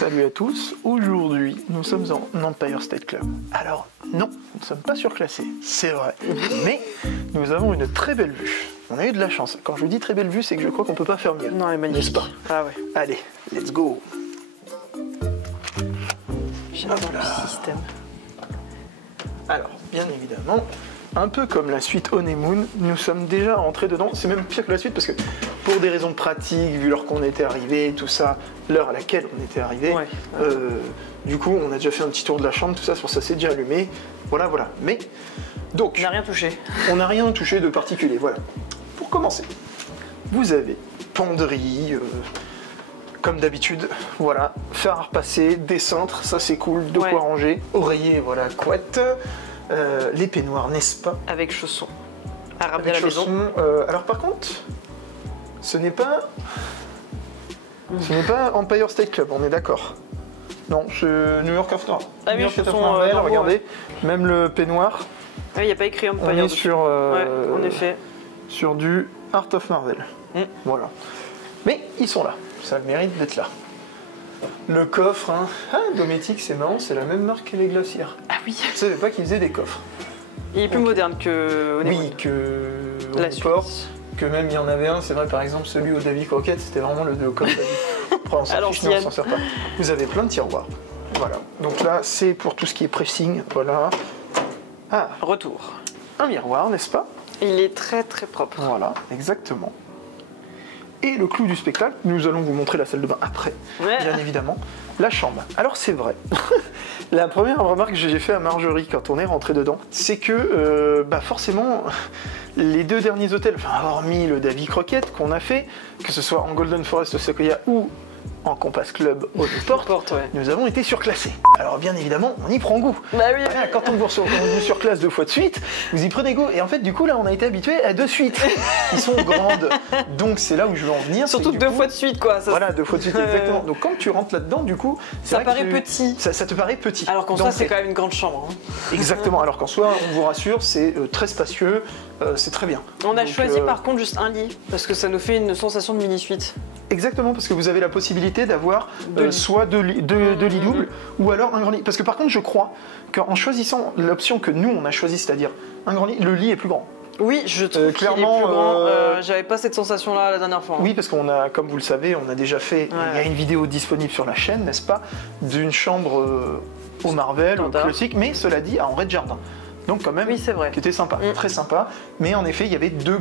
Salut à tous, aujourd'hui nous sommes en Empire State Club. Alors non, nous ne sommes pas surclassés, c'est vrai, mais nous avons une très belle vue. On a eu de la chance. Quand je vous dis très belle vue, c'est que je crois qu'on peut pas faire mieux. Non, elle est magnifique. N'est-ce pas? Ah ouais. Allez, let's go. J'adore le système. Alors, bien évidemment, un peu comme la suite Honeymoon, nous sommes déjà rentrés dedans. C'est même pire que la suite parce que pour des raisons pratiques, vu l'heure qu'on était arrivé, tout ça, l'heure à laquelle on était arrivé, Ouais. du coup on a déjà fait un petit tour de la chambre, tout ça, pour ça c'est déjà allumé. Voilà, voilà. Mais, donc, On n'a rien touché. on n'a rien touché de particulier, voilà. Pour commencer, vous avez penderie, comme d'habitude, voilà, fer à repasser, des cintres, ça c'est cool, de Ouais. quoi ranger, oreiller, voilà, couette, les peignoirs, n'est-ce pas? Avec chaussons. À ramener à Avec la maison. chaussons, alors par contre, ce n'est pas Empire State Club, on est d'accord. Non, c'est New York After. Ah oui, New York chaussons, After Marvel, normaux, regardez, même le peignoir, Ah, il n'y a pas écrit Empire on est dessus. sur, Ouais, en effet. sur du Art of Marvel. Voilà. Mais ils sont là, ça a le mérite d'être là. Le coffre, hein. Ah, Dometic, c'est marrant, c'est la même marque que les glacières. Ah oui. Je savais pas qu'ils faisaient des coffres. Il est plus moderne que Honeymoon. Oui, que La Honeyport, suite. que même il y en avait un, c'est vrai, par exemple, celui au Davy Crockett, c'était vraiment le comme Davy. Après, on s'en À fiche, mais on l'ancienne. s'en sert pas. Vous avez plein de tiroirs. Voilà. Donc là, c'est pour tout ce qui est pressing. Voilà. Ah, Retour. un miroir, n'est-ce pas? Il est très très propre. Voilà, exactement. Et le clou du spectacle, nous allons vous montrer la salle de bain après, Ouais. bien évidemment. La chambre. Alors c'est vrai. La première remarque que j'ai fait à Marjorie quand on est rentré dedans, c'est que forcément, les deux derniers hôtels, enfin, hormis le Davy Crockett qu'on a fait, que ce soit en Golden Forest Sequoia ou en Compass Club au Newport, Porte, ouais. nous avons été surclassés. Alors bien évidemment, on y prend goût. Bah oui. Voilà, quand on vous surclasse 2 fois de suite, vous y prenez goût. Et en fait, du coup, là, on a été habitué à 2 suites qui sont grandes. Donc, c'est là où je veux en venir. c'est Surtout que, du 2 coup, fois de suite, quoi. Ça, Voilà, 2 fois de suite, exactement. Donc, quand tu rentres là-dedans, du coup, c'est ça vrai que paraît petit. Ça te paraît petit. Alors qu'en soi, d'entrée. c'est quand même une grande chambre. Hein. Exactement. Alors qu'en soi, on vous rassure, c'est très spacieux, c'est très bien. On a Donc, choisi par contre juste un lit, parce que ça nous fait une sensation de mini-suite. Exactement, parce que vous avez la possibilité d'avoir Deux lits. soit deux lits doubles, ou alors un grand lit. Parce que par contre, je crois qu'en choisissant l'option que nous, on a choisie, c'est-à-dire un grand lit, le lit est plus grand. Oui, je trouve qu'il est plus clairement, grand. J'avais pas cette sensation-là la dernière fois. Oui, parce qu'on a, comme vous le savez, on a déjà fait, Ouais. il y a une vidéo disponible sur la chaîne, n'est-ce pas, d'une chambre au Marvel, au Standard. classique, mais cela dit, en rez-de-jardin. Donc quand même, Oui, c'est vrai. qui était sympa, très sympa. Mais en effet, il y avait deux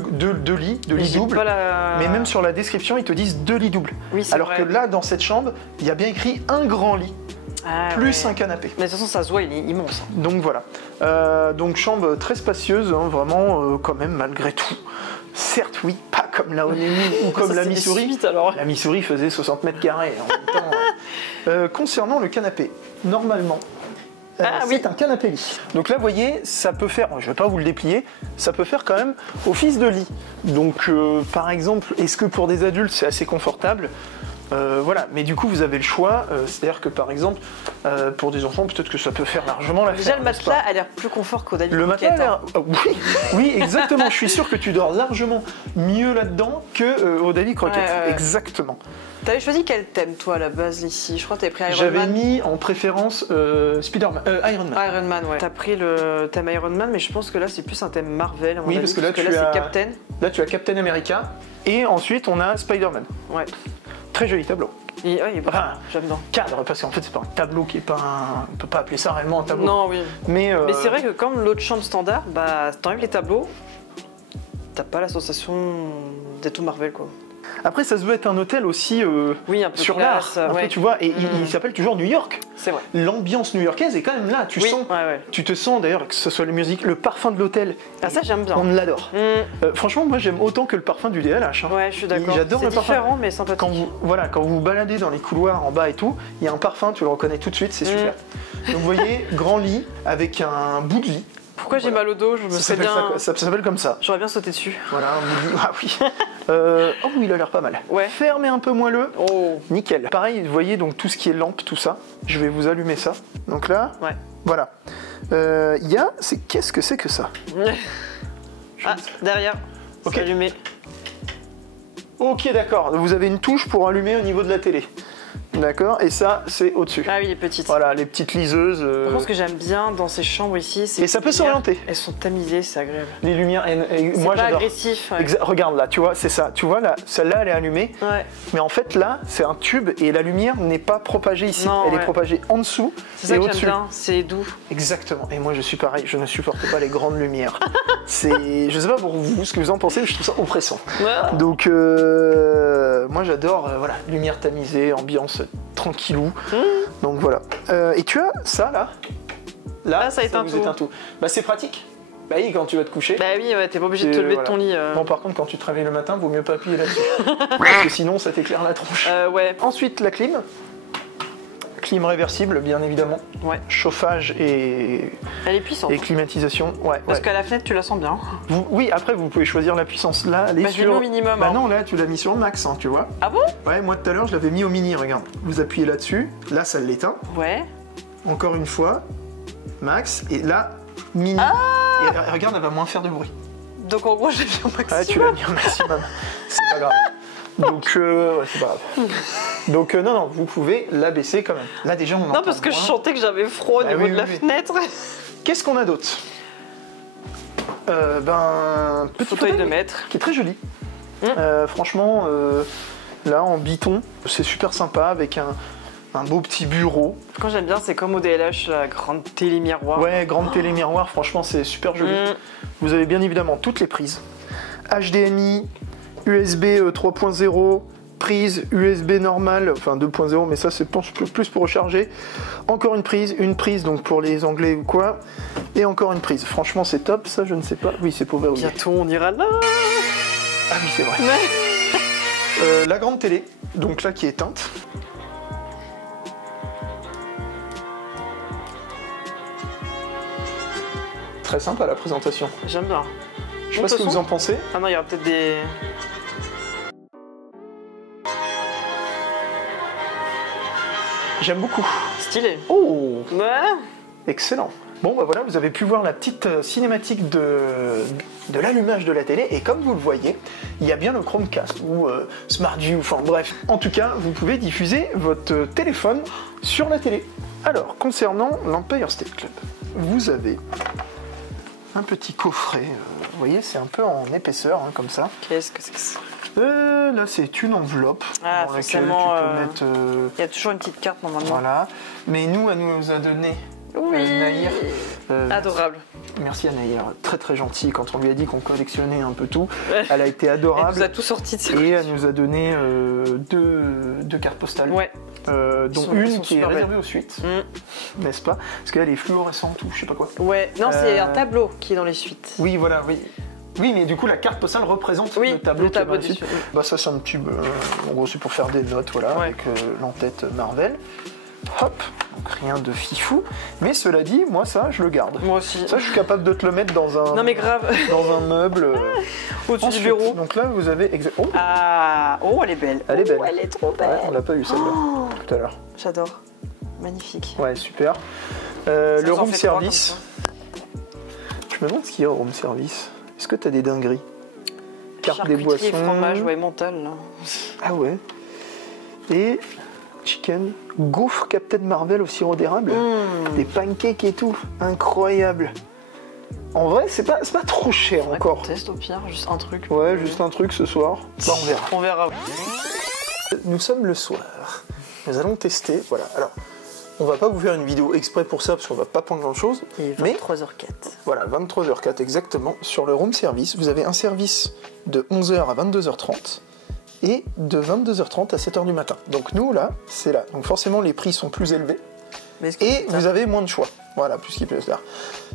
lits J'ai doubles. pas la- Mais même sur la description, ils te disent 2 lits doubles. Oui, c'est Alors vrai. que là, dans cette chambre, il y a bien écrit un grand lit, Ah, plus ouais. un canapé. Mais de toute façon, ça se voit, il est immense. Donc voilà. Donc chambre très spacieuse, hein, vraiment quand même malgré tout. Certes, oui, pas comme la Honeymoon ou comme Ça, la c'est des Missouri. suites, alors. La Missouri faisait 60 mètres carrés en même temps. Concernant le canapé, normalement, Ah, c'est un canapé lit. Donc là, vous voyez, ça peut faire, je ne vais pas vous le déplier, ça peut faire quand même office de lit. Donc par exemple, est-ce que pour des adultes c'est assez confortable? Voilà, mais du coup vous avez le choix, c'est-à-dire que par exemple pour des enfants peut-être que ça peut faire largement l'affaire. Déjà, le n'est-ce pas? matelas a l'air plus confort qu'au David Le matelas a Crockett, l'air... oui, oui, exactement, je suis sûr que tu dors largement mieux là-dedans que au Davy Crockett, Ouais, ouais. exactement. T'avais choisi quel thème, toi, à la base, ici? Je crois que t'avais pris Iron J'avais Man. mis en préférence Iron Man. Iron Man, ouais. T'as pris le thème Iron Man, mais je pense que là, c'est plus un thème Marvel. à mon Oui, avis, parce que là, tu c'est as- Captain. Là tu as Captain America et ensuite on a Spider-Man. Ouais. Très joli tableau. Et, ouais, il est beau. Enfin, J'aime bien. cadre, parce qu'en fait c'est pas un tableau qui est pas un... On peut pas appeler ça réellement un tableau. Non, oui. Mais, Mais c'est vrai que comme l'autre chambre standard, bah, t'enlèves les tableaux, t'as pas la sensation d'être tout Marvel, quoi. Après ça se veut être un hôtel aussi Oui, un peu sur l'art, classe, un peu, ouais. tu vois, et il s'appelle toujours New York. C'est vrai. L'ambiance new-yorkaise est quand même là, tu Oui, sens, ouais, ouais. tu te sens d'ailleurs que ce soit la musique, le parfum de l'hôtel. Ah, ça, j'aime bien. On l'adore. Franchement, moi j'aime autant que le parfum du DLH. hein. Ouais, je suis d'accord. J'adore C'est le parfum. différent, mais sympathique. Quand vous baladez dans les couloirs en bas et tout, il y a un parfum, tu le reconnais tout de suite, c'est super. Donc vous voyez, grand lit avec un bout de lit. Pourquoi j'ai mal au dos? Je me Ça sais s'appelle bien. ça s'appelle comme ça. J'aurais bien sauté dessus. Voilà, un bout de lit. Ah oui. Oh oui, il a l'air pas mal. Ouais. Ferme et un peu moelleux. Oh. Nickel. Pareil, vous voyez donc tout ce qui est lampe, tout ça. Je vais vous allumer ça. Donc là, Ouais. voilà. Il y a, qu'est-ce que c'est que ça? Ah, derrière. Ok. C'est allumé. Ok, d'accord. Vous avez une touche pour allumer au niveau de la télé. D'accord, et ça, c'est au-dessus. Ah oui, les petites. Voilà, les petites liseuses. Par contre, ce que j'aime bien dans ces chambres ici, c'est Et ça peut s'orienter. Elles sont tamisées, c'est agréable. Les lumières, et C'est moi pas j'adore. agressif. Ouais. Regarde là, tu vois, c'est ça. Tu vois là, celle-là, elle est allumée. Ouais. Mais en fait, là, c'est un tube et la lumière n'est pas propagée ici. Non, elle est ouais. propagée en dessous C'est ça et que j'aime au-dessus. bien, c'est doux. Exactement. Et moi, je suis pareil. Je ne supporte pas les grandes lumières. Je sais pas pour vous ce que vous en pensez, mais je trouve ça oppressant. Ouais. Donc, moi, j'adore. Voilà, lumière tamisée, ambiance tranquillou. Donc voilà. Et tu as ça là. Là, ça éteint vous tout. éteint tout. Bah, c'est pratique. Bah oui, quand tu vas te coucher. Bah oui, ouais, t'es pas obligé de te lever de ton lit. Bon, par contre, quand tu te réveilles le matin, vaut mieux pas appuyer là-dessus. Parce que sinon, ça t'éclaire la tronche. Ouais. Ensuite, la clim. Clim réversible, bien évidemment. Ouais. Chauffage et Elle est puissante. climatisation. Ouais, Parce ouais. qu'à la fenêtre, tu la sens bien. Oui, après, vous pouvez choisir la puissance. Là, elle est Bah, je l'ai sur... mis au minimum. Bah hein. non, là, tu l'as mis sur le max, hein, tu vois. Ah bon? Ouais, moi, tout à l'heure, je l'avais mis au mini, regarde. Vous appuyez là-dessus. Là, ça l'éteint. Ouais. Encore une fois. Max. Et là, mini. Et regarde, elle va moins faire de bruit. Donc en gros, j'ai mis au maximum. Ah, tu l'as mis au maximum. C'est pas grave. Donc, ouais, c'est pas grave. Donc, non, vous pouvez l'abaisser quand même. Là, déjà, on entend Non, parce que moins. je sentais que j'avais froid au Bah niveau oui, de la oui, oui. fenêtre. Qu'est-ce qu'on a d'autre? Petit Fauteuil de maître. qui est très joli. Franchement, là, en biton, c'est super sympa avec un beau petit bureau. Quand j'aime bien, c'est comme au DLH, la grande télé miroir. Ouais, grande télé miroir, franchement, c'est super joli. Vous avez bien évidemment toutes les prises. HDMI, USB 3.0, prise USB normale, enfin 2.0, mais ça c'est plus pour recharger. Encore une prise donc pour les anglais ou quoi. Et encore une prise. Franchement, c'est top, ça je ne sais pas. Oui, c'est pour verrouiller. Bientôt, on ira là. Ah oui, c'est vrai. La grande télé, donc là qui est éteinte. Très sympa la présentation. J'aime bien. Je sais pas ce que vous en pensez. Ah non, il y aura peut-être des... J'aime beaucoup. Stylé. Oh, Ouais. excellent. Bon, bah voilà, vous avez pu voir la petite cinématique de l'allumage de la télé. Et comme vous le voyez, il y a bien le Chromecast ou Smart View, enfin bref. En tout cas, vous pouvez diffuser votre téléphone sur la télé. Alors, concernant l'Empire State Club, vous avez un petit coffret. Vous voyez, c'est un peu en épaisseur, hein, comme ça. Qu'est-ce que c'est que ça? Là, c'est une enveloppe Ah, dans laquelle tu forcément, peux mettre... Il y a toujours une petite carte normalement. Voilà. Mais nous, elle nous a donné Oui. Nahir. Adorable. Merci à Nahir, très très gentil. Quand on lui a dit qu'on collectionnait un peu tout, elle a été adorable. Elle nous a tout sorti de ses Et elle nous a donné deux cartes postales. Ouais. Dont Elles une sont qui est super réservée aux suites, n'est-ce pas? Parce qu'elle est fluorescente ou je sais pas quoi. Ouais. Non, c'est un tableau qui est dans les suites. Oui, voilà, oui. Oui, mais du coup, la carte postale représente Oui, le tableau. le tableau qui est dans dessus. la suite. Bah, ça, c'est un petit. En gros, c'est pour faire des notes, voilà, Ouais. avec l'entête Marvel. Hop, donc rien de fifou. Mais cela dit, moi, ça, je le garde. Moi aussi. Ça, je suis capable de te le mettre dans un. Non mais grave. Dans un meuble. Au-dessus du Ensuite, bureau. Donc là, vous avez. Oh, Ah. Oh, elle est belle. Elle est belle. Oh, elle est trop ouais, belle. on l'a pas eu celle-là Oh, tout à l'heure. j'adore. Magnifique. Ouais, super. Ça Le s'en room fait trois service. Je me demande ce qu'il y a au room service. Est-ce que t'as des dingueries? Carte des Charcuterie, boissons. fromage, ouais, mental. Là. Ah ouais. Et chicken. Gaufre Captain Marvel au sirop d'érable. Des pancakes et tout. Incroyable. En vrai, c'est pas trop cher Faudrait encore. qu'on teste au pire, juste un truc. Ouais, juste un truc ce soir. Bah, on verra. On verra. Nous sommes le soir. Nous allons tester. Voilà. Alors, on va pas vous faire une vidéo exprès pour ça parce qu'on va pas prendre grand chose. Et Mais 23h04. voilà, 23h04 exactement. Sur le room service, vous avez un service de 11h à 22h30 et de 22h30 à 7h du matin. Donc nous, là, c'est là. Donc forcément, les prix sont plus élevés Mais est-ce que et vous avez moins de choix. Voilà, puisqu'il peut se faire.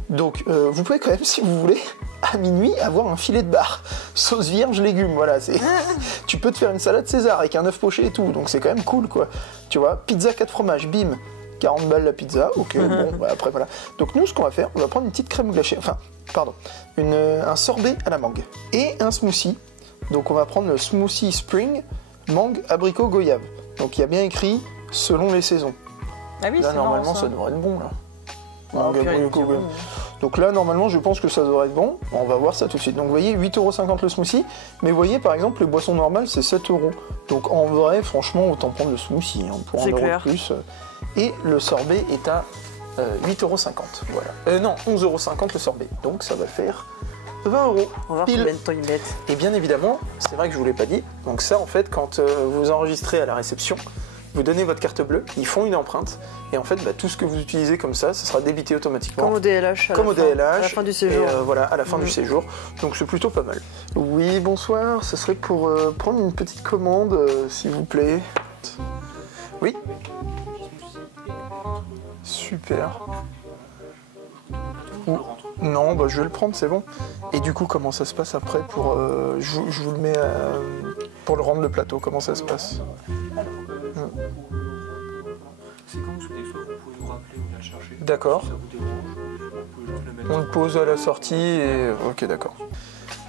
Donc, vous pouvez quand même, si vous voulez, à minuit, avoir un filet de bar. Sauce vierge, légumes, voilà. Tu peux te faire une salade César avec un œuf poché et tout. Donc c'est quand même cool, quoi. Tu vois, pizza 4 fromages, bim. 40 balles la pizza, ok, bon, bah, après voilà. Donc nous, ce qu'on va faire, on va prendre une petite crème glacée, enfin, pardon, un sorbet à la mangue et un smoothie. Donc on va prendre le smoothie spring, mangue, abricot, goyave. Donc il y a bien écrit selon les saisons. Ah oui, Là, c'est normalement, marrant, ça devrait être bon, là. Un Gabriel Kogan. Donc là, normalement, je pense que ça devrait être bon. On va voir ça tout de suite. Donc vous voyez, 8,50€ le smoothie. Mais vous voyez, par exemple, les boissons normales, c'est 7€. Donc en vrai, franchement, autant prendre le smoothie pour 1€ de plus. Et le sorbet est à 8,50€. Voilà. Non, 11,50€ le sorbet. Donc ça va faire 20€. On va voir combien de temps ils mettent. Et bien évidemment, c'est vrai que je vous l'ai pas dit. Donc ça, en fait, quand vous enregistrez à la réception, vous donnez votre carte bleue, ils font une empreinte, et en fait, tout ce que vous utilisez comme ça sera débité automatiquement. Comme au DLH. À la fin du séjour. Et, voilà, à la fin du séjour. Donc c'est plutôt pas mal. Oui, bonsoir. Ce serait pour prendre une petite commande, s'il vous plaît. Oui. Super. Non, je vais le prendre, c'est bon. Et du coup, comment ça se passe après pour je vous le mets pour le rendre le plateau. Comment ça se passe? C'est quand vous souhaitez, soit vous pouvez nous rappeler ou venir le chercher. D'accord. Si ça vous dérange, vous pouvez juste le mettre. On le pose à la sortie et... Ok, d'accord.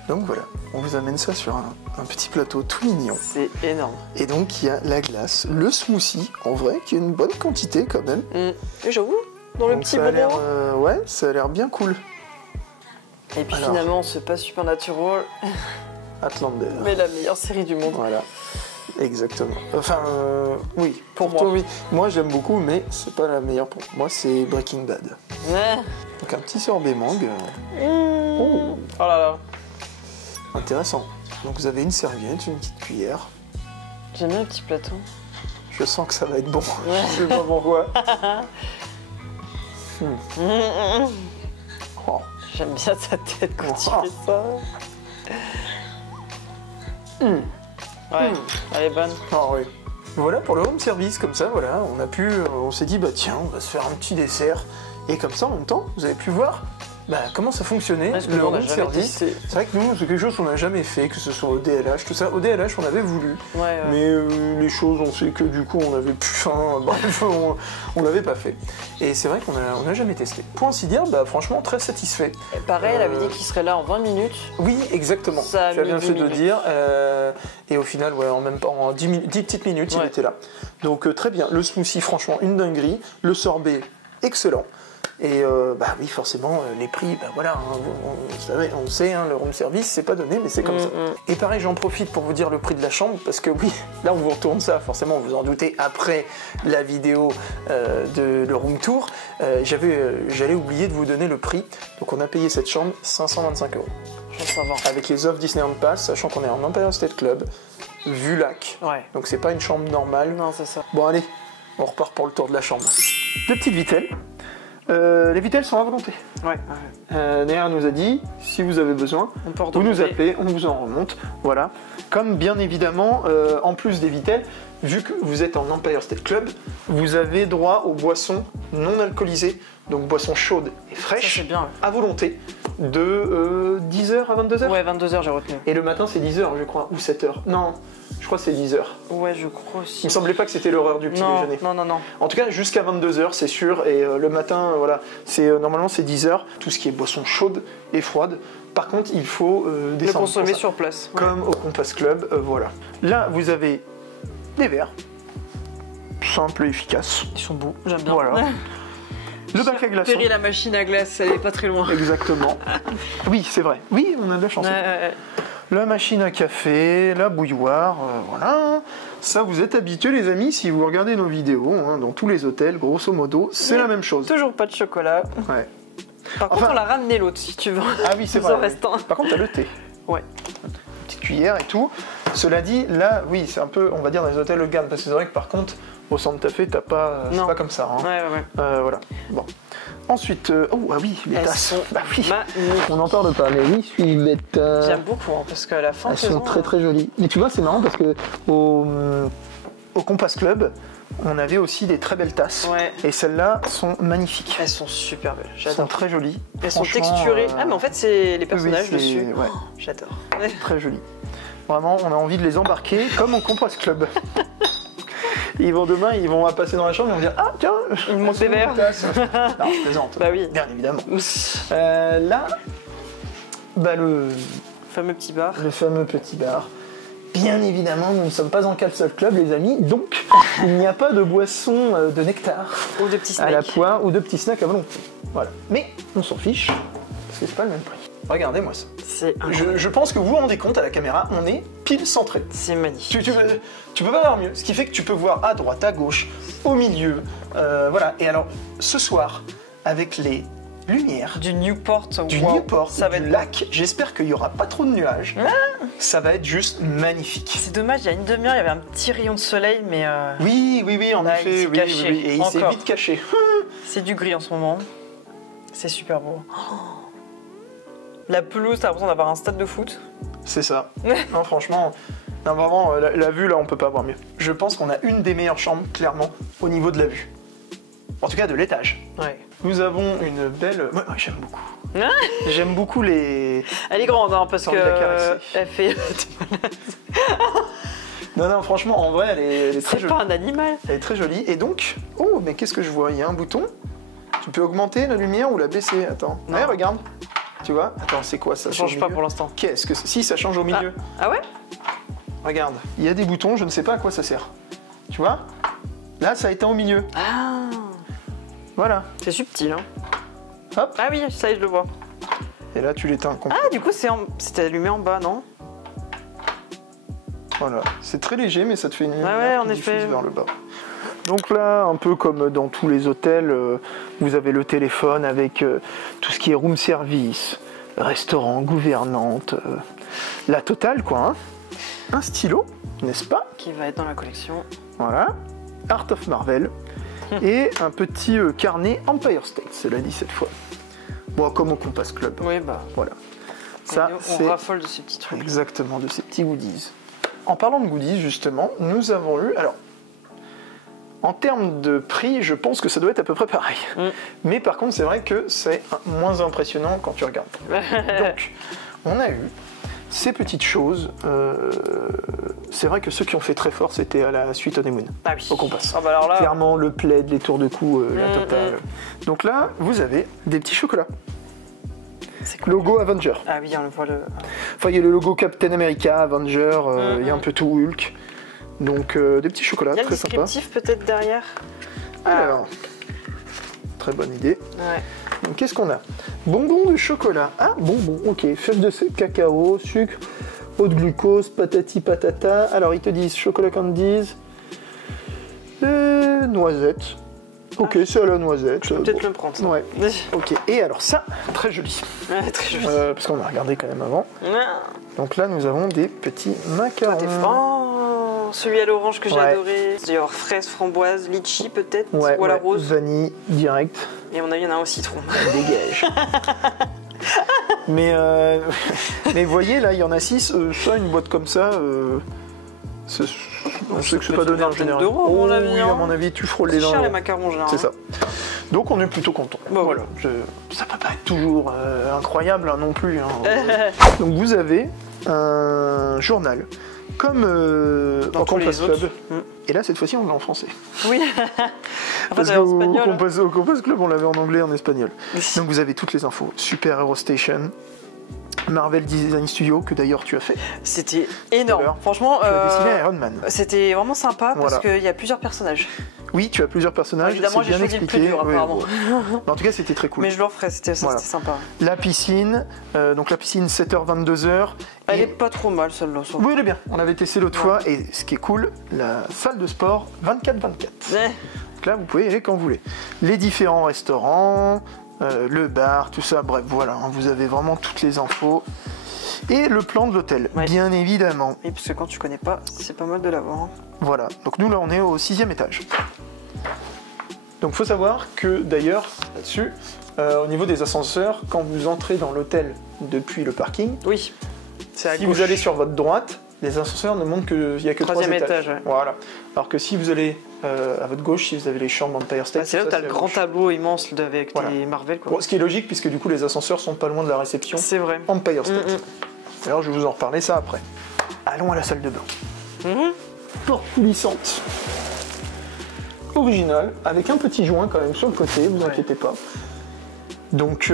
Donc voilà, on vous amène ça sur un petit plateau tout mignon. C'est énorme. Et donc, il y a la glace, le smoothie, en vrai, qui est une bonne quantité quand même. Et j'avoue, dans le Donc petit ça a l'air, bonbon. ouais, ça a l'air bien cool. Et puis Alors. finalement, c'est pas Supernatural, Outlander. mais la meilleure série du monde. Voilà. Exactement. Enfin, oui, Pour toi, moi. oui. Moi, j'aime beaucoup, mais c'est pas la meilleure pour moi. C'est Breaking Bad. Ouais. Donc un petit sorbet mangue. Oh là là. Intéressant. Donc vous avez une serviette, une petite cuillère. J'aime bien le petit plateau. Je sens que ça va être bon. Ouais. Je sais pas pourquoi. Oh. J'aime bien ta tête quand tu Oh. fais ça. Ouais, elle est bonne. Ah oui. Voilà pour le home service, comme ça, voilà, on s'est dit, tiens, on va se faire un petit dessert. Et comme ça, en même temps, vous avez pu voir comment ça fonctionnait, Parce que le nous, on a home jamais service. testé. C'est vrai que nous, c'est quelque chose qu'on n'a jamais fait, que ce soit au DLH, tout ça. Au DLH, on avait voulu, Ouais. mais les choses, on sait que du coup, on avait plus faim, bref, on l'avait pas fait. Et c'est vrai qu'on n'a jamais testé. Pour ainsi dire, franchement, très satisfait. Et pareil, elle avait dit qu'il serait là en 20 minutes. Oui, exactement. Ça a Tu as mis bien 10 fait de le minutes. dire. Et au final, en 10 petites minutes, il Ouais. était là. Donc très bien. Le smoothie, franchement, une dinguerie. Le sorbet, excellent. Et oui, forcément, les prix, voilà, vous savez, on sait, le room service, c'est pas donné, mais c'est comme ça. Et pareil, j'en profite pour vous dire le prix de la chambre, parce que oui, là, on vous retourne ça, forcément, vous en doutez, après la vidéo de le room tour, j'allais oublier de vous donner le prix. Donc on a payé cette chambre 525€. Je pense savoir. Avec les offres Disneyland Pass, sachant qu'on est en Empire State Club, vue lac. Ouais. Donc c'est pas une chambre normale. Non, c'est ça. Bon allez, on repart pour le tour de la chambre. Deux petites vitelles. Les vitelles sont à volonté. Ouais. Néa nous a dit, si vous avez besoin, On peut vous nous redemander. appelez, on vous en remonte. Voilà. Comme bien évidemment, en plus des vitelles, vu que vous êtes en Empire State Club, vous avez droit aux boissons non alcoolisées, donc boissons chaudes et Ça, fraîches, c'est bien. à volonté, de 10h à 22h. Ouais, 22h, j'ai retenu. Et le matin, c'est 10h, je crois, ou 7h. Non, je crois que c'est 10h. Ouais, je crois aussi. Il me semblait pas que c'était l'horaire du petit déjeuner. Non. En tout cas, jusqu'à 22h, c'est sûr. Et le matin, voilà, normalement, c'est 10h. Tout ce qui est boisson chaude et froide. Par contre, il faut Le descendre. consommer pour ça. sur place. Ouais. Comme au Compass Club, voilà. Là, vous avez des verres. Simple et efficace. Ils sont beaux, j'aime bien. Voilà. Le bac à glaçons. Perry, la machine à glace, elle est pas très loin. Exactement. Oui, c'est vrai. Oui, on a de la chance. Ouais. La machine à café, la bouilloire, voilà. Ça, vous êtes habitués, les amis, si vous regardez nos vidéos, dans tous les hôtels, grosso modo, c'est Mais la même chose. Toujours pas de chocolat. Ouais. Par contre, Enfin- on l'a ramené l'autre, si tu veux. Ah oui, c'est Il vrai. en reste un. Par contre, t'as le thé. Ouais. Petite cuillère et tout. Cela dit, là, oui, c'est un peu, on va dire, dans les hôtels haut de gamme, parce que c'est vrai que par contre, au Santa Fe, t'as pas, c'est Non. pas comme ça. Hein. Ouais. Voilà. Bon. Ensuite, ah oui, les Elles tasses. sont Bah oui. magnifiques. On n'en parle pas, mais oui, suivette. J'aime beaucoup, parce qu'à la fin Elles de saison, sont très très jolies. Mais tu vois, c'est marrant parce que au Compass Club, on avait aussi des très belles tasses. Ouais. Et celles-là sont magnifiques. Elles sont super belles, Elles sont j'adore. très jolies. Elles sont Franchement, texturées. Ah, mais en fait, c'est les personnages oui, c'est- dessus. ouais, J'adore. très jolies. Vraiment, on a envie de les embarquer comme au Compass Club. Ils vont demain, ils vont passer dans la chambre et vont dire ah tiens, Ils montent des verres. Non, je plaisante. Bah oui. Bien évidemment. Là, le Fameux petit bar. fameux petit bar. Bien évidemment, nous ne sommes pas en Capsule Club, les amis, donc il n'y a pas de boisson de nectar Ou de petits snacks. à la poire ou de petits snacks à volonté. Voilà. Mais on s'en fiche, parce que c'est pas le même prix. Regardez-moi ça. C'est Je pense que vous vous rendez compte à la caméra, on est pile centré. C'est magnifique. Tu peux pas voir mieux, ce qui fait que tu peux voir à droite, à gauche, au milieu, voilà. Et alors, ce soir, avec les lumières Du Newport, du wow, Newport, ça va du être lac, j'espère qu'il y aura pas trop de nuages. Ça va être juste magnifique. C'est dommage, il y a une demi-heure, il y avait un petit rayon de soleil, mais Oui, en là, effet, il s'est caché. oui. Et il s'est Encore. vite caché. c'est du gris en ce moment. C'est super beau. Oh. La pelouse, t'as l'impression d'avoir un stade de foot. C'est ça. Non, franchement, non, vraiment, la vue, là, on peut pas avoir mieux. Je pense qu'on a une des meilleures chambres, clairement, au niveau de la vue. En tout cas, de l'étage. Ouais. Nous avons une belle... Ouais, j'aime beaucoup. Ah. J'aime beaucoup les... Elle est grande, hein, parce J'ai que envie de la caresser. elle fait. Non, franchement, en vrai, elle est très C'est jolie. pas un animal. Elle est très jolie. Et donc... Oh, mais qu'est-ce que je vois? Il y a un bouton. Tu peux augmenter la lumière ou la baisser? Attends. Non. Ouais, regarde. Tu vois? Attends, c'est quoi ça? Ça change au pas milieu pour l'instant. Qu'est-ce que c'est? Si, ça change au milieu. Ah ouais? Regarde. Il y a des boutons, je ne sais pas à quoi ça sert. Tu vois? Là, ça a été au milieu. Ah. Voilà. C'est subtil, hein. Hop. Ah oui, ça y est, je le vois. Et là, tu l'éteins complètement. Ah, du coup, c'était allumé en bas, non? Voilà. C'est très léger, mais ça te fait une lumière ouais, en qui effet. diffuse vers le bas. Donc là, un peu comme dans tous les hôtels, vous avez le téléphone avec tout ce qui est room service, restaurant, gouvernante, la totale, quoi. Hein. Un stylo, n'est-ce pas? Qui va être dans la collection. Voilà. Art of Marvel. Et un petit carnet Empire State, cela dit cette fois. Bon, comme au Compass Club. Oui, bah. Voilà. Ça, on c'est raffole de ces petits trucs. exactement de ces petits goodies. En parlant de goodies, justement, nous avons eu... Alors, en termes de prix, je pense que ça doit être à peu près pareil. Mais par contre, c'est vrai que c'est moins impressionnant quand tu regardes. Donc, on a eu ces petites choses. C'est vrai que ceux qui ont fait très fort, c'était à la suite Honeymoon, Ah oui. au Compass. Ah bah alors là. Clairement, le plaid, les tours de cou, la totale. Donc là, vous avez des petits chocolats. C'est cool. Logo Avenger. Ah oui, on le voit le. Enfin, il y a le logo Captain America, Avenger, il y a un peu tout Hulk. Donc, des petits chocolats, Il y a le très sympa. descriptif peut-être derrière. Alors, très bonne idée. Ouais. Donc, qu'est-ce qu'on a? Bonbons de chocolat. Ah, bonbons, ok. Fèves de cacao, sucre, eau de glucose, patati patata. Alors, ils te disent chocolat candies, noisettes. Ok, c'est à la noisette. Je peux peut-être le prendre. Ça. Ouais. Ok, et alors ça, très joli. Ouais, très joli. Parce qu'on a regardé quand même avant. Ah, Donc là, nous avons des petits macarons. oh, celui à l'orange que j'ai Ouais. adoré. Il y avoir fraise, framboise, litchi peut-être, Ouais, ou à la ouais, rose. vanille direct. Et on a, il y en a un au citron. Dégage. mais vous voyez, là, il y en a 6. Ça, une boîte comme ça, on sait que c'est pas donné en général. d'euros, à mon avis, oui, hein. à mon avis, tu frôles les C'est 20 cher les euros. macarons, généralement. C'est ça. Donc, on est plutôt content. Bah, voilà. Ça peut pas être toujours incroyable hein, non plus. Hein. Donc, vous avez un journal comme Dans en tous les Compass autres. Club. Et là, cette fois-ci, on l'a en français. Oui. Enfin, Parce c'est en qu'au espagnol. au Compass Club, on l'avait en anglais et en espagnol. Donc vous avez toutes les infos. Super Hero Station, Marvel Design Studio, que d'ailleurs tu as fait. C'était énorme. Alors, Franchement, Tu as dessiné Iron Man. c'était vraiment sympa parce Voilà. qu'il y a plusieurs personnages. Oui, tu as plusieurs personnages. Évidemment, c'est j'ai bien choisi le expliqué. plus dur, Oui, apparemment. bon. Mais en tout cas, c'était très cool. Mais je le referai, c'était Voilà. sympa. La piscine, donc la piscine 7h, 22h. Elle Et- est pas trop mal celle-là. ça. Oui, elle est bien. On avait testé l'autre Ouais. fois. Et ce qui est cool, la salle de sport 24-24. Ouais. Donc là, vous pouvez y aller quand vous voulez. Les différents restaurants, le bar, tout ça, bref, voilà, hein, vous avez vraiment toutes les infos. Et le plan de l'hôtel, Ouais. bien évidemment. Et parce que quand tu connais pas, c'est pas mal de l'avoir. hein. Voilà, donc nous là, on est au 6e étage. Donc il faut savoir que d'ailleurs, là-dessus, au niveau des ascenseurs, quand vous entrez dans l'hôtel depuis le parking, Oui. C'est à si gauche. vous allez sur votre droite, les ascenseurs ne montrent qu'il n'y a que 3 Troisième étages. étage, ouais. Voilà. Alors que si vous allez à votre gauche, si vous avez les chambres Empire State, Ah, c'est là où ça, t'as le à grand gauche. tableau immense avec Voilà. des Marvel. Quoi. Bon, ce qui est logique, puisque du coup, les ascenseurs sont pas loin de la réception C'est vrai. Empire State. Mhm. D'ailleurs, je vais vous en reparler ça après. Allons à la salle de bain. Mhm. Porte coulissante. Originale, avec un petit joint quand même sur le côté, vous Ouais. inquiétez pas. Donc,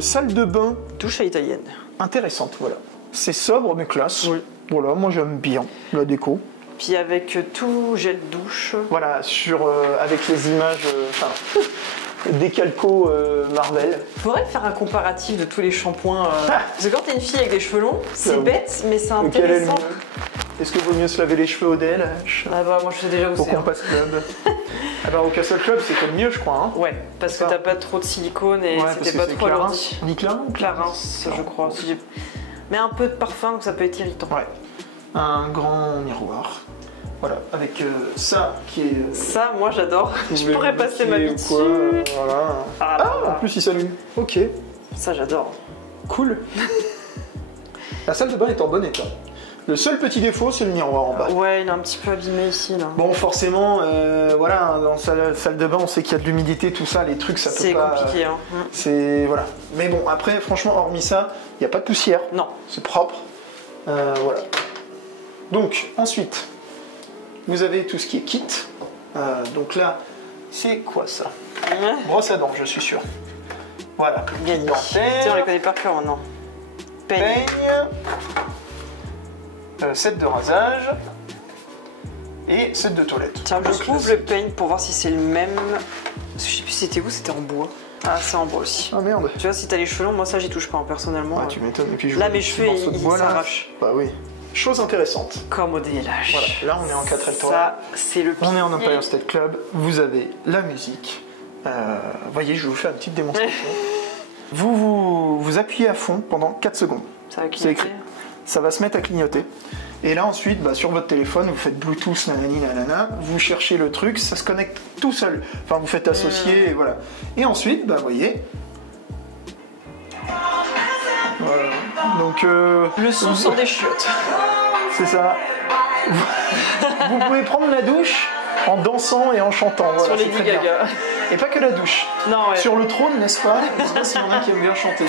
salle de bain Douche à italienne. intéressante, voilà. C'est sobre mais classe. Oui. Voilà, moi j'aime bien la déco. Puis avec tout gel douche. Voilà, avec les images, des calcos Marvel. Faudrait faire un comparatif de tous les shampoings. Parce que quand t'es une fille avec des cheveux longs, c'est J'avoue. bête, mais c'est Lequel est le intéressant. mieux? Est-ce que vaut mieux se laver les cheveux au DLH? Ah bah moi je sais déjà où Au c'est. Hein. Compass Club. Ah bah au Castle Club c'est comme mieux je crois. Hein. Ouais, parce que Ça. t'as pas trop de silicone et Ouais, parce c'était que pas c'est trop Clarins. alourdi. Ni Clarins ou Clarins, je crois. Si j'ai- Mais un peu de parfum, ça peut être irritant. Ouais. Un grand miroir. Voilà, avec ça qui est. Ça, moi j'adore. vous Je voulez pourrais le passer ma maquiller vie ou quoi, dessus. voilà. Ah, Ah, en plus il s'allume. Ok, ça j'adore. cool. La salle de bain est en bon état. Le seul petit défaut, c'est le miroir en bas. Ouais, il est un petit peu abîmé ici là. Bon, forcément, voilà, dans la salle de bain, on sait qu'il y a de l'humidité, tout ça, les trucs, ça peut C'est pas. compliqué, hein. C'est voilà. Mais bon, après, franchement, hormis ça, il n'y a pas de poussière. Non. C'est propre. Voilà. Donc, ensuite, vous avez tout ce qui est kit. Donc là, c'est quoi ça? Brosse à dents, je suis sûr. Voilà. Gagné. Dentaire, Tiens, on les connaît par cœur maintenant. Peigne. peigne, set de rasage et set de toilette. Tiens, je Donc, trouve le peigne pour voir si c'est le même. Je sais plus c'était où, c'était en bois. Ah, c'est en bois aussi. Ah merde. Tu vois, si t'as les cheveux longs, moi ça j'y touche pas hein, personnellement. Ah, tu m'étonnes. Et puis je Là, vois mes des petits cheveux, morceaux de ils bois, là. s'arrachent. Bah oui. Chose intéressante. Comme au DLH. Voilà. Là, on est en 4L3. Ça, c'est le pire. On est en Empire State Club. Vous avez la musique. Voyez, je vais vous faire une petite démonstration. Vous appuyez à fond pendant 4 secondes. Ça va C'est écrit. clignoter. Ça va se mettre à clignoter. Et là ensuite, sur votre téléphone, vous faites Bluetooth, nanani, nanana, vous cherchez le truc, ça se connecte tout seul. Enfin, vous faites associer, et voilà. Et ensuite, vous voyez. Voilà. Donc, Le son sort des chiottes. c'est ça. Vous pouvez prendre la douche en dansant et en chantant. Voilà, Sur c'est Lady très bien. Gaga. Et pas que la douche. Non, ouais. Sur le trône, n'est-ce pas? Je sais pas s'il y en a qui aiment bien chanter.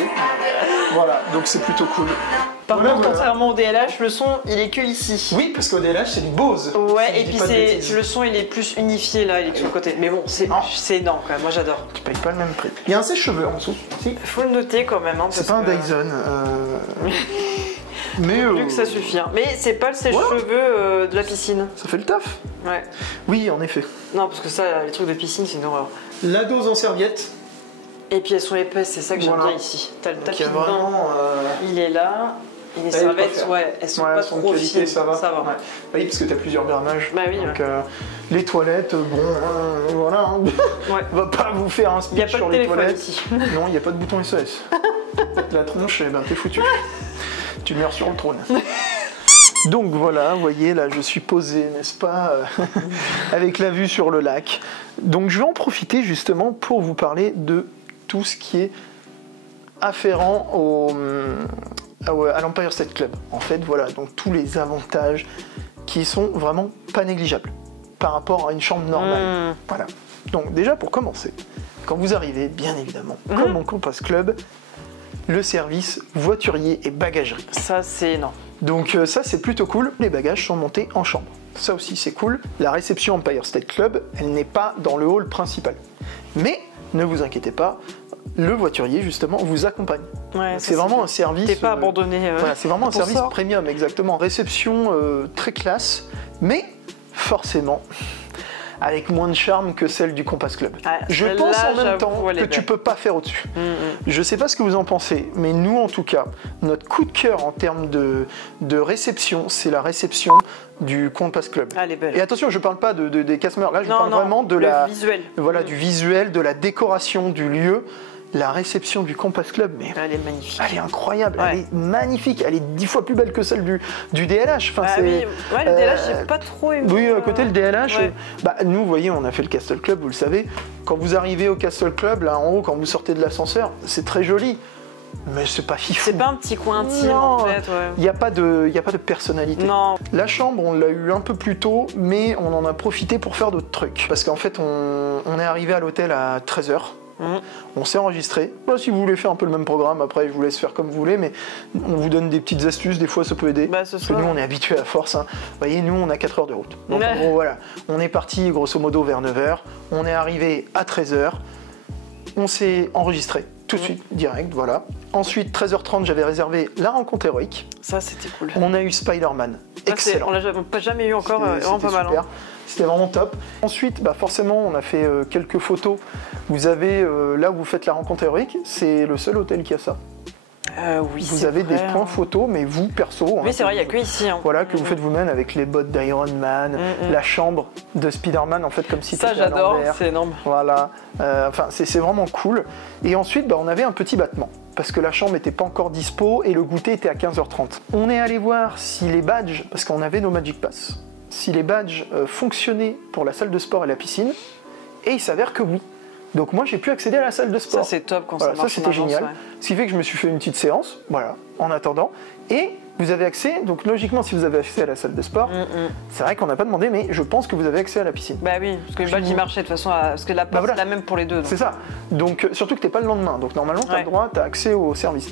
Voilà, donc c'est plutôt cool. Par Voilà, contre, voilà. contrairement au DLH, le son il est que ici. Oui, parce qu'au DLH, c'est du Bose. Ouais, Si je et dis puis pas de bêtises. le son il est plus unifié là, il est sur le côté. Mais bon, c'est Non. énorme quand même, moi j'adore. Tu payes pas le même prix. Il y a un sèche-cheveux en dessous. Si. Faut le noter quand même. Hein, C'est parce pas un que- Dyson. Mais Plus que ça suffit. Hein. Mais c'est pas le sèche-cheveux de la piscine. ça fait le taf. Ouais. Oui, en effet. Non, parce que ça, les trucs de piscine, c'est une horreur. La dose en serviette. Et puis elles sont épaisses, c'est ça que j'aime Voilà. bien ici. T'as le Donc, tapis il y a de bain, vraiment. il est là. Et les Ça aide pas servettes, faire. ouais, elles sont Ouais, pas son trop qualité, fines. ça va. Ça va. Ouais. Oui, parce que t'as plusieurs grammages. Bah oui, Donc, les toilettes, bon, voilà. Hein. Ouais. On va pas vous faire un Il n'y a speech pas sur de les téléphone toilettes. ici. Non, il n'y a pas de bouton SOS. La tronche, eh ben, t'es foutu. Tu meurs sur le trône. Donc voilà, vous voyez, là je suis posé, n'est-ce pas, avec la vue sur le lac. Donc je vais en profiter justement pour vous parler de tout ce qui est afférent à l'Empire State Club. En fait, voilà, donc tous les avantages qui sont vraiment pas négligeables par rapport à une chambre normale. Voilà. Donc déjà pour commencer, quand vous arrivez, bien évidemment, comme au Compass Club, le service voiturier et bagagerie. Ça, c'est non. Donc ça c'est plutôt cool, les bagages sont montés en chambre. Ça aussi c'est cool. La réception Empire State Club, elle n'est pas dans le hall principal. Mais ne vous inquiétez pas, le voiturier justement vous accompagne. Ouais, C'est vraiment un service... T'es pas abandonné. Voilà, c'est vraiment un ton service sort. premium, exactement. Réception très classe, mais forcément avec moins de charme que celle du Compass Club. Ah, Je celle-là, pense en même j'avoue, temps elle est que tu belle. peux pas faire au-dessus. Je sais pas ce que vous en pensez, mais nous en tout cas, notre coup de cœur en termes de réception, c'est la réception du Compass Club. Ah, elle est belle. Et attention, je parle pas des casse-meurs, là je Non, parle non, vraiment de le la visuel. voilà, du visuel, de la décoration du lieu. La réception du Compass Club, mais Elle est magnifique. elle est incroyable, Ouais. elle est magnifique, elle est 10 fois plus belle que celle du DLH. Enfin, Ah c'est- oui, ouais, le DLH, euh, j'ai pas trop aimé. Oui, à côté le DLH, Ouais. nous, vous voyez, on a fait le Castle Club, vous le savez. Quand vous arrivez au Castle Club, là en haut, quand vous sortez de l'ascenseur, c'est très joli, mais c'est pas fifou. C'est pas un petit coin intime Non. en fait, ouais. Il n'y a pas de personnalité. Non, La chambre, on l'a eu un peu plus tôt, mais on en a profité pour faire d'autres trucs. Parce qu'en fait, on est arrivé à l'hôtel à 13h. On s'est enregistré. Là, si vous voulez faire un peu le même programme, après je vous laisse faire comme vous voulez, mais on vous donne des petites astuces, des fois ça peut aider. Bah, ce Parce que soir. nous on est habitués à force. Hein. Vous voyez, nous on a 4 heures de route. Donc Ouais. en gros, voilà, on est parti grosso modo vers 9h, on est arrivé à 13h, on s'est enregistré. tout de suite, direct, voilà. Ensuite, 13h30, j'avais réservé la rencontre héroïque. Ça, c'était cool. On a eu Spider-Man, excellent. On l'a jamais eu encore, vraiment pas mal. Super. Hein. C'était vraiment top. Ensuite, forcément, on a fait quelques photos. Vous avez, là où vous faites la rencontre héroïque, c'est le seul hôtel qui a ça. Oui, vous avez des points photos, mais vous, perso... Oui, c'est vrai, il n'y a que ici. Hein. Voilà, que vous faites vous-même avec les bottes d'Iron Man, la chambre de Spider-Man, en fait, comme si ça, c'était à l'envers. j'adore, c'est énorme. Voilà, enfin, c'est vraiment cool. Et ensuite, on avait un petit battement, parce que la chambre n'était pas encore dispo et le goûter était à 15h30. On est allé voir si les badges, parce qu'on avait nos Magic Pass, si les badges fonctionnaient pour la salle de sport et la piscine, et il s'avère que oui. Donc moi j'ai pu accéder à la salle de sport. Ça c'est top quand voilà, ça marche. Ça c'était génial. Ouais. Ce qui fait que je me suis fait une petite séance, voilà, en attendant. Et vous avez accès, donc logiquement si vous avez accès à la salle de sport, c'est vrai qu'on n'a pas demandé, mais je pense que vous avez accès à la piscine. Bah oui, parce que le badge il marchait de toute façon, parce que la porte c'est la même pour les deux. C'est ça. Donc surtout que t'es pas le lendemain, donc normalement t'as le droit, t'as accès au service.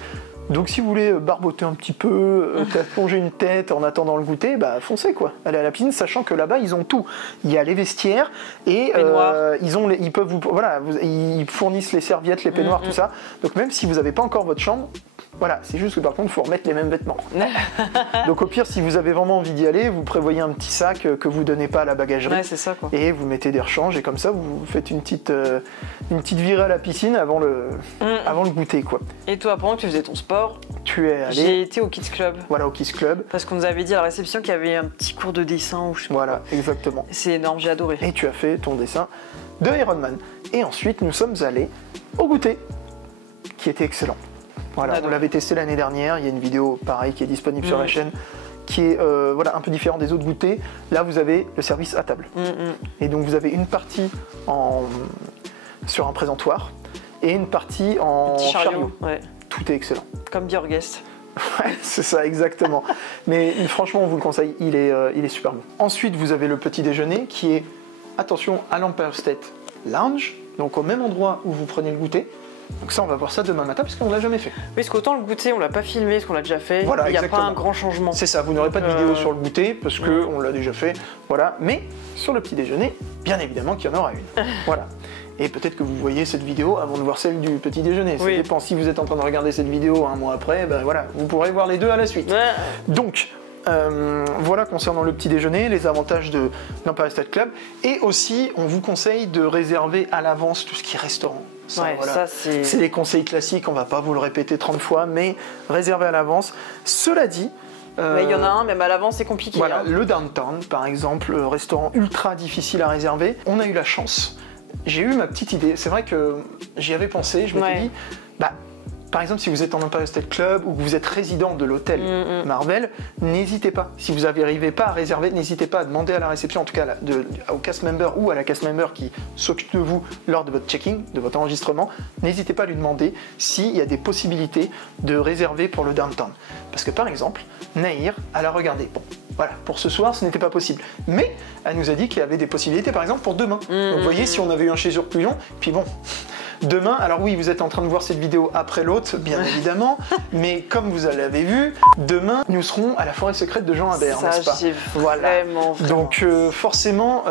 Donc si vous voulez barboter un petit peu, plonger une tête en attendant le goûter, foncez quoi. Allez à la piscine, sachant que là-bas ils ont tout. Il y a les vestiaires et ils peuvent ils fournissent les serviettes, les peignoirs, tout ça. Donc même si vous n'avez pas encore votre chambre, voilà, c'est juste que par contre il faut remettre les mêmes vêtements. Donc au pire, si vous avez vraiment envie d'y aller, vous prévoyez un petit sac que vous donnez pas à la bagagerie. Ouais, c'est ça, quoi. Et vous mettez des rechanges et comme ça vous faites une petite virée à la piscine avant le goûter quoi. Et toi, pendant que tu faisais ton sport, tu es allé. J'ai été au Kids Club. Voilà, au Kids Club. Parce qu'on nous avait dit à la réception qu'il y avait un petit cours de dessin ou je sais pas. Voilà, exactement. C'est énorme, j'ai adoré. Et tu as fait ton dessin de Iron Man. Et ensuite, nous sommes allés au goûter, qui était excellent. Voilà, on l'avait testé l'année dernière. Il y a une vidéo pareil qui est disponible sur la chaîne, qui est un peu différent des autres goûters. Là, vous avez le service à table. Et donc, vous avez une partie sur un présentoir et une partie en chariot. Ouais. Tout est excellent. Comme Björgest. Ouais, c'est ça, exactement. Mais franchement, on vous le conseille, il est super bon. Ensuite, vous avez le petit déjeuner qui est, attention, à l'Empire State Lounge, donc au même endroit où vous prenez le goûter. Donc ça, on va voir ça demain matin, puisqu'on ne l'a jamais fait. Oui, parce qu'autant le goûter, on l'a pas filmé, parce qu'on l'a déjà fait. Voilà, il n'y a pas un grand changement. C'est ça, vous n'aurez pas de vidéo sur le goûter, parce qu'on l'a déjà fait. Voilà, mais sur le petit déjeuner, bien évidemment qu'il y en aura une. Voilà. Et peut-être que vous voyez cette vidéo avant de voir celle du petit déjeuner. Ça dépend. Si vous êtes en train de regarder cette vidéo un mois après, voilà, vous pourrez voir les deux à la suite. Donc, voilà concernant le petit déjeuner, les avantages de l'Empire State Club. Et aussi, on vous conseille de réserver à l'avance tout ce qui est restaurant. Ça, c'est les conseils classiques, on va pas vous le répéter 30 fois, mais réservez à l'avance. Cela dit... mais il y en a un, même à l'avance, c'est compliqué. Voilà, le Downtown, par exemple, restaurant ultra difficile à réserver. On a eu la chance. J'ai eu ma petite idée. C'est vrai que j'y avais pensé. Je m'étais dit, par exemple, si vous êtes en Empire State Club ou que vous êtes résident de l'hôtel Marvel, n'hésitez pas. Si vous n'arrivez pas à réserver, n'hésitez pas à demander à la réception, en tout cas au cast member ou à la cast member qui s'occupe de vous lors de votre check-in, de votre enregistrement. N'hésitez pas à lui demander s'il y a des possibilités de réserver pour le Downtown. Parce que par exemple, Nahir, elle a regardé. Bon, voilà, pour ce soir, ce n'était pas possible. Mais elle nous a dit qu'il y avait des possibilités, par exemple, pour demain. Donc vous voyez, si on avait eu un séjour plus long, puis bon... Demain, alors oui, vous êtes en train de voir cette vidéo après l'autre, bien évidemment, mais comme vous l'avez vu, demain, nous serons à la forêt secrète de Jean Habert, n'est-ce pas? Voilà. Donc forcément,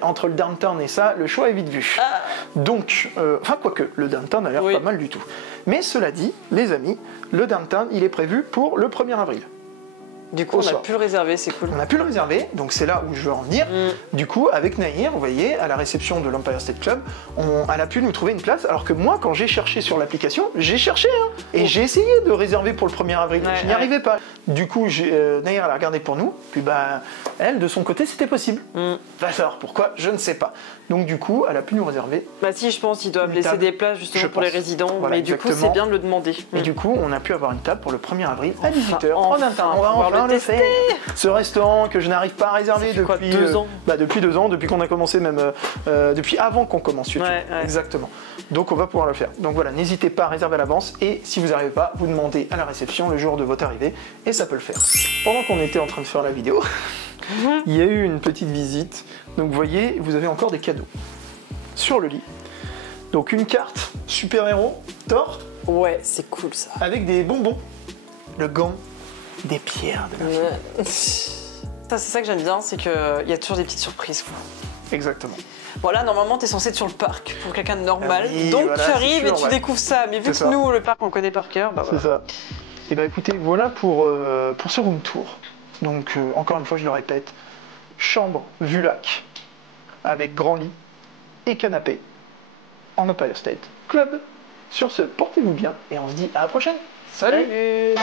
entre le Downtown et ça, le choix est vite vu. Donc, enfin quoique, le Downtown a l'air pas mal du tout. Mais cela dit, les amis, le Downtown, il est prévu pour le 1er avril. Du coup, on a pu le réserver, c'est cool. On a pu le réserver, donc c'est là où je veux en venir. Du coup, avec Nahir, vous voyez, à la réception de l'Empire State Club, elle a pu nous trouver une place, alors que moi, quand j'ai cherché sur l'application, j'ai cherché, et j'ai essayé de réserver pour le 1er avril. Je n'y arrivais pas. Du coup, Nahir, elle a regardé pour nous, puis elle, de son côté, c'était possible. Va savoir pourquoi, je ne sais pas. Donc du coup, elle a pu nous réserver. Si, je pense qu'ils doivent laisser des places justement pour les résidents, voilà, mais du coup, c'est bien de le demander. Et du coup, on a pu avoir une table pour le 1er avril à 18h. On va enfin le faire. Ce restaurant que je n'arrive pas à réserver depuis 2 ans. Depuis 2 ans, depuis qu'on a commencé même, depuis avant qu'on commence YouTube. Exactement. Donc on va pouvoir le faire. Donc voilà, n'hésitez pas à réserver à l'avance et si vous n'arrivez pas, vous demandez à la réception le jour de votre arrivée et ça peut le faire. Pendant qu'on était en train de faire la vidéo, il y a eu une petite visite. Donc vous voyez, vous avez encore des cadeaux sur le lit. Donc une carte super-héros, Thor. Ouais, c'est cool ça. Avec des bonbons, le gant, des pierres de la C'est ça que j'aime bien, c'est qu'il y a toujours des petites surprises. Quoi. Exactement. Voilà, normalement, t'es censé être sur le parc pour quelqu'un de normal. Ah oui, Donc voilà, tu c'est arrives sûr, et tu ouais. découvres ça. Mais vu C'est que ça. nous, le parc, on connaît par cœur, bah C'est voilà. ça. Et bah écoutez, voilà pour ce room tour. Donc encore une fois, je le répète, chambre vue lac, avec grand lit et canapé, en Empire State Club. Sur ce, portez-vous bien et on se dit à la prochaine. Salut. Salut.